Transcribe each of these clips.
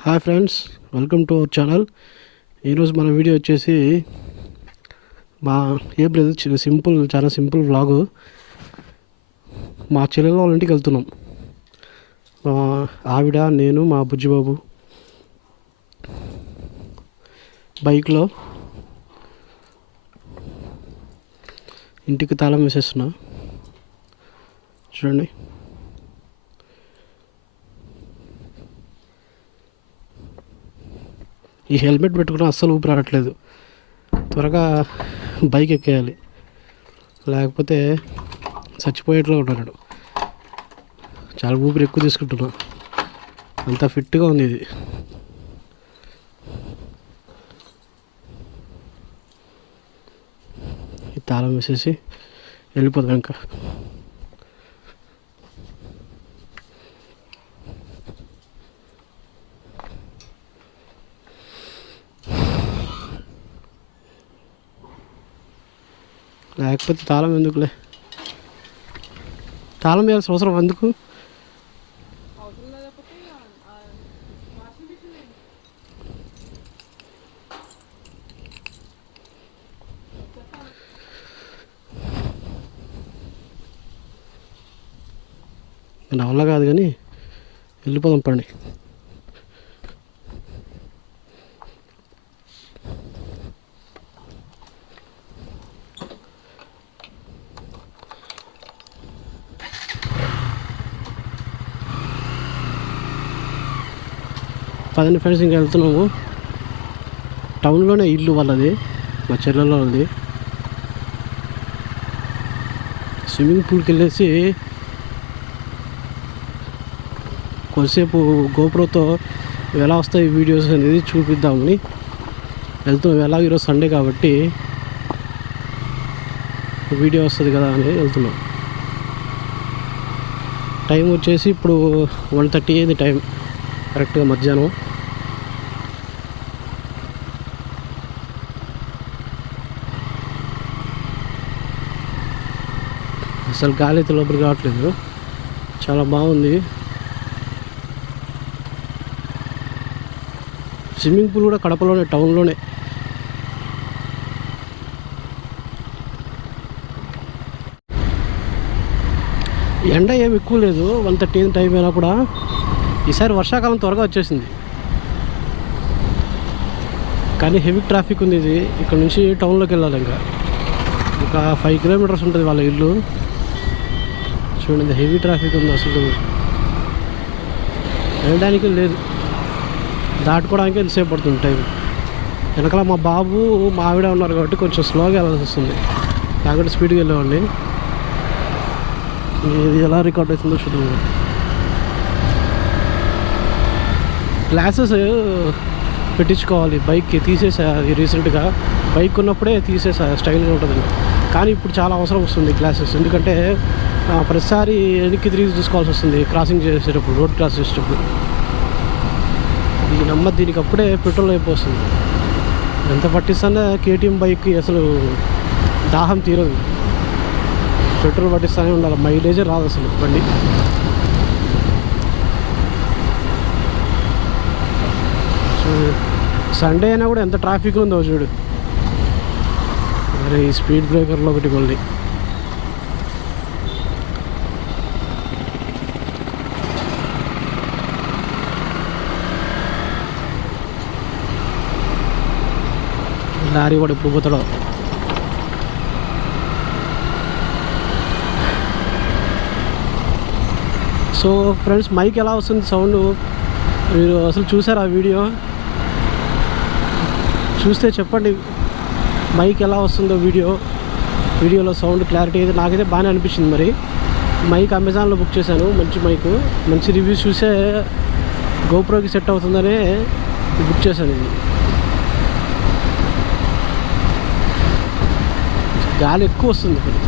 Hi friends welcome to our channel ఈరోజు మన video వచ్చేసి మా ఏప్రిల్ చి- సింపుల్ చాలా సింపుల్ వ్లాగు మా చెల్లెల వాళ్ళ ఇంటికి వెళ్తున్నాం. మా ఆవిడ నేను మా బుజ్జిబాబు బైక్లో ఇంటికి తాళం వేసేస్తున్నా. చూడండి. ఈ హెల్మెట్ పెట్టుకుని అస్సలు ఊపిరి ఆడట్లేదు. త్వరగా బైక్ ఎక్కేయాలి. లేకపోతే చచ్చిపోయేట్లో ఉన్నాడు. చాలా ఊపిరి ఎక్కువ తీసుకుంటున్నా. అంత ఫిట్గా ఉంది ఇది. ఈ తాళం వేసేసి వెళ్ళిపోతాం ఇంకా. లేకపోతే తాళం ఎందుకులే? తాళం వేయాల్సిన అవసరం ఎందుకు? నా వల్ల కాదు కానీ వెళ్ళిపోదాం పండి పదండి ఫ్రెండ్స్ ఇంకా వెళ్తున్నాము. టౌన్లోనే ఇల్లు వాళ్ళది మా చెల్లెల్లో వాళ్ళది. స్విమ్మింగ్ పూల్కి వెళ్ళేసి కొద్దిసేపు గోప్రోతో ఎలా వస్తాయి వీడియోస్ అనేది చూపిద్దామని వెళ్తున్నాం. ఎలాగ ఈరోజు సండే కాబట్టి వీడియో వస్తుంది కదా అని వెళ్తున్నాం. టైం వచ్చేసి ఇప్పుడు వన్ థర్టీ అయింది టైం. కరెక్ట్గా మధ్యాహ్నం. అసలు గాలి అయితే లోపలికి రావట్లేదు. చాలా బాగుంది. స్విమ్మింగ్ పూల్ కూడా కడపలోనే టౌన్లోనే. ఎండ ఏమి ఎక్కువ లేదు. వన్ థర్టీ టైం అయినా కూడా. ఈసారి వర్షాకాలం త్వరగా వచ్చేసింది. కానీ హెవీ ట్రాఫిక్ ఉంది ఇది. ఇక్కడ నుంచి టౌన్లోకి వెళ్ళాలి ఇంకా. ఒక ఫైవ్ కిలోమీటర్స్ ఉంటుంది వాళ్ళ ఇల్లు. చూడండి హెవీ ట్రాఫిక్ ఉంది అసలు. వెళ్ళడానికి లేదు. దాటుకోవడానికి ఎంతసేపు పడుతుంది టైం వెనకాల మా బాబు మా ఆవిడ ఉన్నారు కాబట్టి కొంచెం స్లోగా వెళ్ళాల్సి వస్తుంది. లేకపోతే స్పీడ్గా వెళ్ళేవాడిని. ఇది ఎలా రికార్డ్ అవుతుందో చూడండి గ్లాసెస్ uh, పెట్టించుకోవాలి. బైక్కి తీసేసా అది రీసెంట్గా బైక్ ఉన్నప్పుడే తీసేసా స్టైల్గా ఉంటుంది కానీ ఇప్పుడు చాలా అవసరం వస్తుంది గ్లాసెస్ ఎందుకంటే ప్రతిసారి వెనక్కి తిరిగి చూసుకోవాల్సి వస్తుంది. క్రాసింగ్ చేసేటప్పుడు రోడ్ క్రాస్ చేసేటప్పుడు. ఈ నెంబర్ దీనికి అప్పుడే పెట్రోల్ అయిపోతుంది ఎంత పట్టిస్తానే కేటీఎం బైక్కి అసలు దాహం తీరదు. పెట్రోల్ పట్టిస్తూనే ఉండాలి. మైలేజే రాదు అసలు బండి. సండే అయినా కూడా ఎంత ట్రాఫిక్ ఉందో చూడు. మరి ఈ స్పీడ్ బ్రేకర్లో ఒకటి మళ్ళీ దారి వాడు ఇప్పుడు పోతాడో సో ఫ్రెండ్స్ మైక్ ఎలా వస్తుంది సౌండ్? మీరు అసలు చూసారా ఆ వీడియో? చూస్తే చెప్పండి మైక్ ఎలా వస్తుందో వీడియో. వీడియోలో సౌండ్ క్లారిటీ అయితే నాకైతే బాగానే అనిపించింది మరి. మైక్ అమెజాన్లో బుక్ చేశాను మంచి మైక్. మంచి రివ్యూస్ చూసే గోప్రోకి సెట్ అవుతుందనే బుక్ చేశాను ఇది గాలి ఎక్కువ వస్తుంది ఇప్పుడు.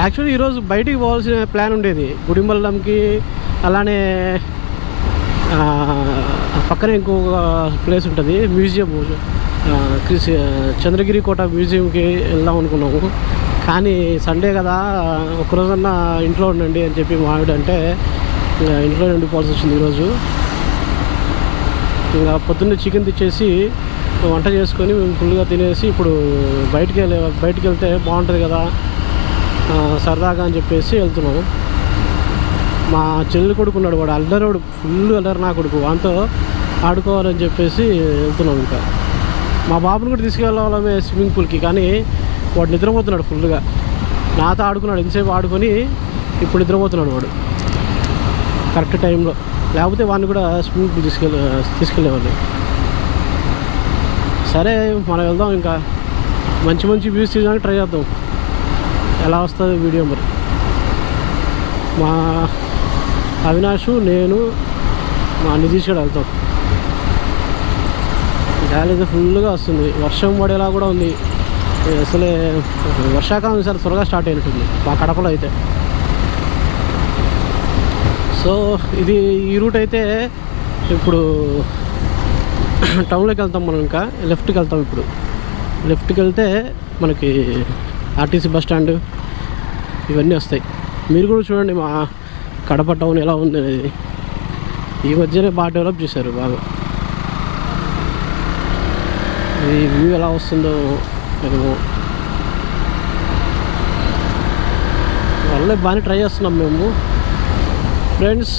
యాక్చువల్లీ ఈరోజు బయటికి పోవాల్సిన ప్లాన్ ఉండేది. గుడిమల్లంకి అలానే పక్కనే ఇంకొక ప్లేస్ ఉంటుంది మ్యూజియం. క్రిస్ చంద్రగిరి కోట మ్యూజియంకి వెళ్దాం అనుకున్నాము. కానీ సండే కదా ఒకరోజన్నా ఇంట్లో ఉండండి అని చెప్పి మా ఆవిడ అంటే ఇంట్లో ఉండిపోవాల్సి వచ్చింది ఈరోజు. ఇంకా పొద్దున్న చికెన్ తెచ్చేసి వంట చేసుకొని మేము ఫుల్గా తినేసి ఇప్పుడు బయటికి వెళ్ళే బయటికి వెళ్తే బాగుంటుంది కదా సరదాగా అని చెప్పేసి వెళ్తున్నాము. మా చెల్లి కొడుకు ఉన్నాడు వాడు అల్లరోడు ఫుల్ అల్లరి నా కొడుకు. వాంతో ఆడుకోవాలని చెప్పేసి వెళ్తున్నాం ఇంకా. మా బాబుని కూడా తీసుకెళ్ళాలమే స్విమ్మింగ్ పూల్కి కానీ వాడు నిద్రపోతున్నాడు ఫుల్గా. నాతో ఆడుకున్నాడు ఎంతసేపు ఆడుకొని ఇప్పుడు నిద్రపోతున్నాడు వాడు. కరెక్ట్ టైంలో. లేకపోతే వాడిని కూడా స్విమ్మింగ్ పూల్ తీసుకెళ్ళి తీసుకెళ్ళేవాళ్ళు సరే మనం వెళ్దాం ఇంకా. మంచి మంచి వ్యూస్ తీయడానికి ట్రై చేద్దాం. ఎలా వస్తుంది వీడియో మరి? మా అవినాష్ నేను మా నితీష్ కూడా వెళ్తాం. గాలి అయితే ఫుల్గా వస్తుంది. వర్షం పడేలా కూడా ఉంది. అసలే వర్షాకాలం సార్ త్వరగా స్టార్ట్ అయినట్టుంది. మా కడపలో అయితే. సో ఇది ఈ రూట్ అయితే ఇప్పుడు టౌన్లోకి వెళ్తాం మనం ఇంకా. లెఫ్ట్కి వెళ్తాం ఇప్పుడు. లెఫ్ట్కి వెళ్తే మనకి ఆర్టీసీ బస్ స్టాండ్ ఇవన్నీ వస్తాయి. మీరు కూడా చూడండి మా కడప టౌన్ ఎలా ఉంది అనేది. ఈ మధ్యనే బాగా డెవలప్ చేశారు బాగా. ఈ వ్యూ ఎలా వస్తుందో మేము వాళ్ళే బాగానే ట్రై చేస్తున్నాం మేము. ఫ్రెండ్స్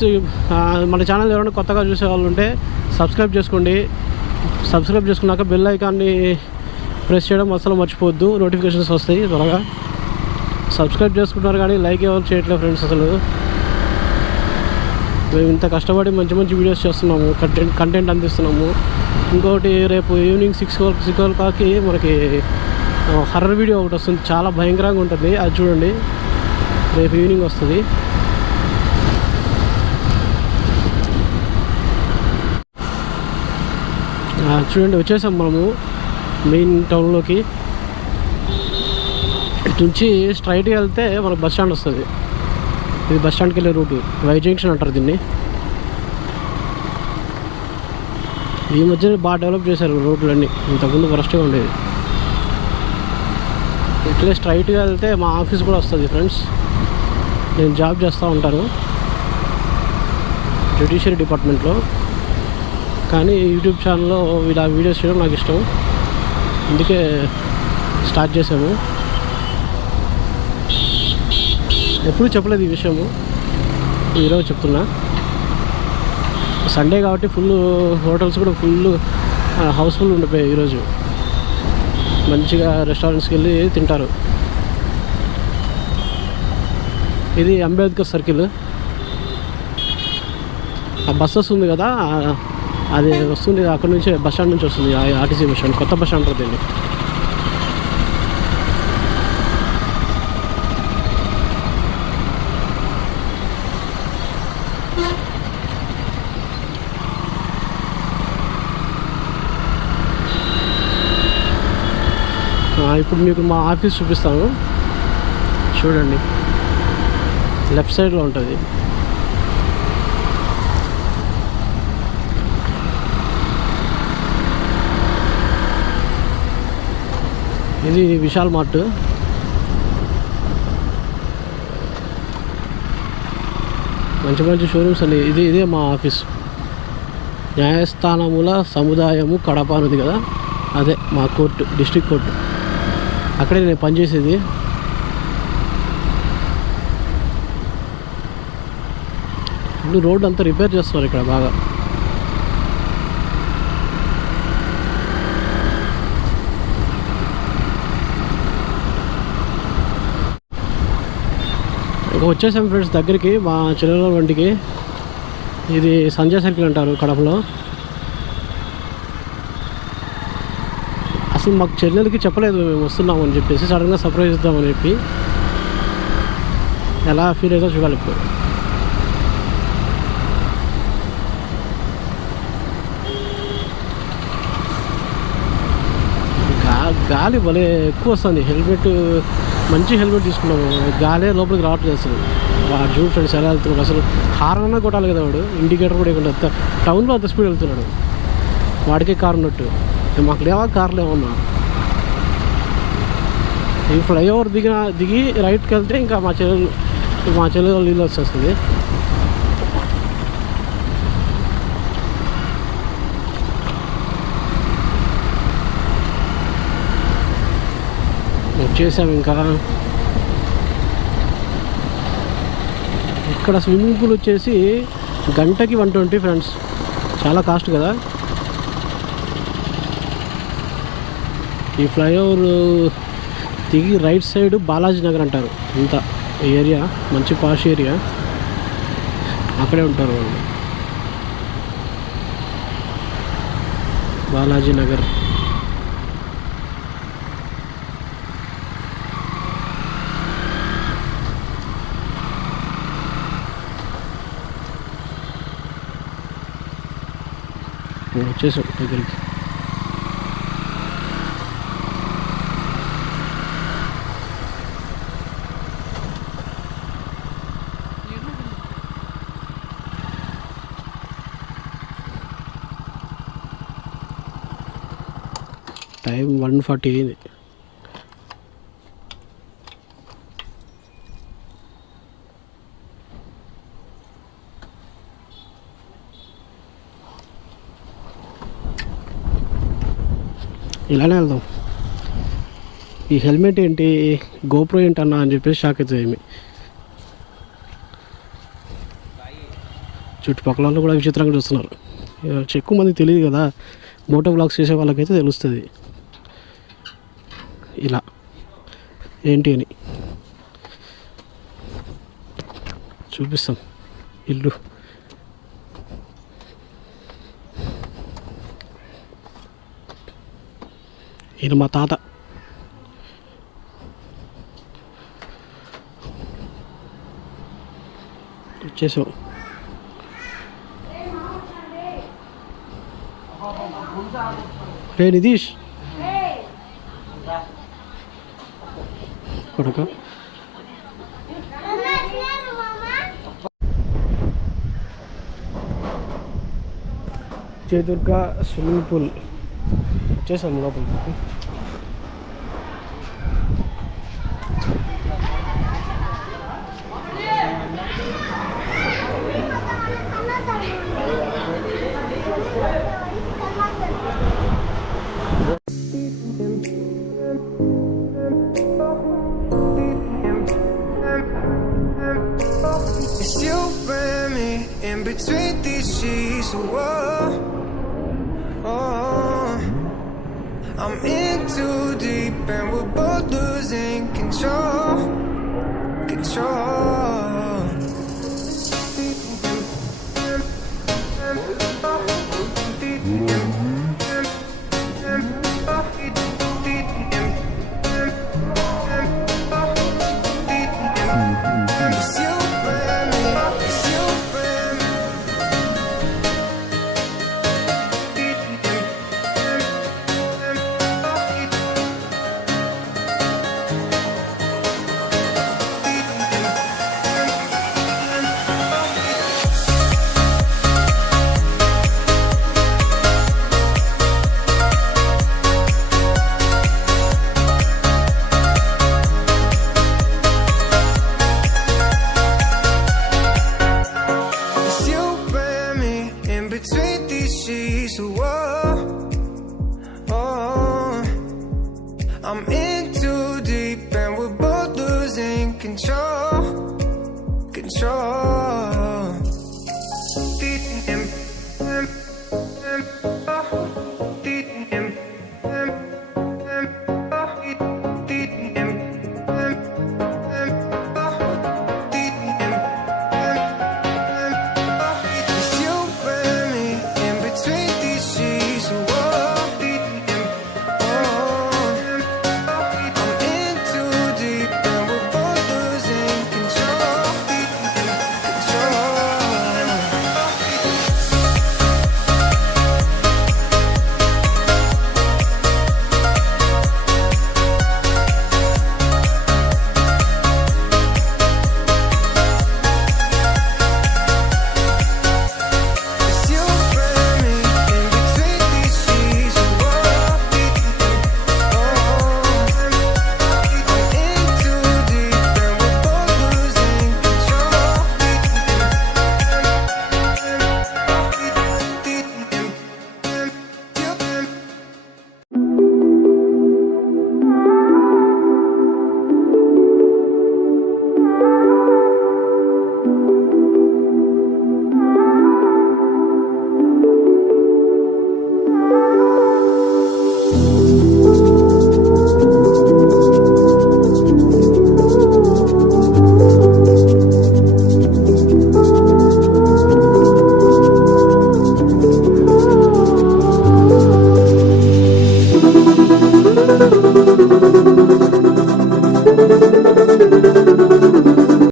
మన ఛానల్ ఎవరైనా కొత్తగా చూసే వాళ్ళు ఉంటే సబ్స్క్రైబ్ చేసుకోండి. సబ్స్క్రైబ్ చేసుకున్నాక బెల్ ఐకాన్ని ప్రెస్ చేయడం అసలు మర్చిపోవద్దు. నోటిఫికేషన్స్ వస్తాయి త్వరగా. సబ్స్క్రైబ్ చేసుకుంటున్నారు కానీ లైక్ ఎవరు చేయట్లేదు ఫ్రెండ్స్ అసలు. మేము ఇంత కష్టపడి మంచి మంచి వీడియోస్ చేస్తున్నాము కంటెంట్ కంటెంట్ అందిస్తున్నాము. ఇంకొకటి రేపు ఈవినింగ్ సిక్స్ సిక్స్ ఓ క్లాక్కి మనకి హర్రర్ వీడియో ఒకటి వస్తుంది. చాలా భయంకరంగా ఉంటుంది. అది చూడండి. రేపు ఈవినింగ్ వస్తుంది. చూడండి వచ్చేసాం మనము మెయిన్ టౌన్లోకి ఇటు నుంచి స్ట్రైట్గా వెళ్తే మనకు బస్ స్టాండ్ వస్తుంది. ఇది బస్ స్టాండ్కి వెళ్ళే రూటు వై జంక్షన్ అంటారు దీన్ని. ఈ మధ్య బాగా డెవలప్ చేశారు రోడ్లన్నీ. ఇంతకుముందు ఫస్ట్గా ఉండేది ఇట్లే స్ట్రైట్గా వెళ్తే మా ఆఫీస్ కూడా వస్తుంది ఫ్రెండ్స్ నేను జాబ్ చేస్తూ ఉంటాను. జ్యుడిషియరీ డిపార్ట్మెంట్లో కానీ యూట్యూబ్ ఛానల్లో ఇలా వీడియోస్ చేయడం నాకు ఇష్టం. అందుకే స్టార్ట్ చేసాము ఎప్పుడూ చెప్పలేదు ఈ విషయము. ఈరోజు చెప్తున్నా. సండే కాబట్టి ఫుల్ హోటల్స్ కూడా ఫుల్ హౌస్ఫుల్ ఉండిపోయాయి ఈరోజు. మంచిగా రెస్టారెంట్స్కి వెళ్ళి తింటారు. ఇది అంబేద్కర్ సర్కిల్. ఆ బస్సెస్ ఉంది కదా అది వస్తుంది అక్కడ నుంచి బస్ స్టాండ్ నుంచి వస్తుంది ఆర్టీసీ బస్ స్టాండ్ కొత్త బస్ స్టాండ్ ఉంటుంది ఇప్పుడు మీకు మా ఆఫీస్ చూపిస్తాను. చూడండి. లెఫ్ట్ సైడ్లో ఉంటుంది. ఇది విశాల్ మార్ట్. మంచి మంచి షోరూమ్స్ అండి ఇది ఇదే మా ఆఫీస్ న్యాయస్థానముల సముదాయము కడప అనేది కదా? అదే మా కోర్టు డిస్ట్రిక్ట్ కోర్టు అక్కడే నేను పనిచేసేది. ఇప్పుడు రోడ్ అంతా రిపేర్ చేస్తున్నారు ఇక్కడ బాగా. ఇక వచ్చేసాం ఫ్రెండ్స్ దగ్గరికి మా చెల్లెల వంటికి ఇది సంజయ్ సర్కిల్ అంటారు కడపలో. అసలు మాకు చెల్లెలకి చెప్పలేదు మేము వస్తున్నామని చెప్పేసి సడన్గా సర్ప్రైజ్ ఇద్దామని చెప్పి. ఎలా ఫీల్ అవుతుందో చూడాలి ఇప్పుడు. గాలి భలే ఎక్కువ వస్తుంది. హెల్మెట్ మంచి హెల్మెట్ తీసుకున్నాము గాలే లోపలికి రావట్లేదు అసలు వాడు చూడు ఫ్రెండ్స్ ఎలా వెళ్తున్నాడు అసలు హారన్నా కొట్టాలి కదా వాడు. ఇండికేటర్ కూడా ఇవ్వకుండా టౌన్లో అంత స్పీడ్ వెళ్తున్నాడు. వాడికే కారు ఉన్నట్టు. మాకు లేవా? కార్లు ఏమన్నా ఈ ఫ్లైఓవర్ దిగిన దిగి రైట్కి వెళ్తే ఇంకా మా చెల్లెలు మా చెల్లెలు నీళ్ళు వచ్చేస్తుంది. చేసాం ఇంకా. ఇక్కడ స్విమ్మింగ్ పూల్ వచ్చేసి గంటకి వన్ ట్వంటీ ఫ్రెండ్స్. చాలా కాస్ట్ కదా. ఈ ఫ్లైఓవర్ దిగి రైట్ సైడ్ బాలాజీ నగర్ అంటారు. ఇంత ఈ ఏరియా మంచి పాష్ ఏరియా. అక్కడే ఉంటారు వాళ్ళు. బాలాజీ నగర్. వచ్చేసాం దగ్గరికి. టైం వన్ ఫార్టీ అయింది. ఇలానే వెళ్దాం. ఈ హెల్మెట్ ఏంటి? గోప్రో ఏంటన్నా అని చెప్పేసి షాక్ అవుతుంది ఏమి చుట్టుపక్కల వాళ్ళు కూడా విచిత్రంగా చూస్తున్నారు. ఎక్కువ మంది తెలియదు కదా. మోటో బ్లాగ్స్ చేసే వాళ్ళకైతే తెలుస్తుంది. ఇలా. ఏంటి అని. చూపిస్తాం. ఇల్లు. ఈయన మా తాత వచ్చేసాం. రే నితీష్. కొడక. Jayadurga swimming pool. Jason mula po. between these sheets, whoa, oh. I'm in too deep and we're both losing control, control.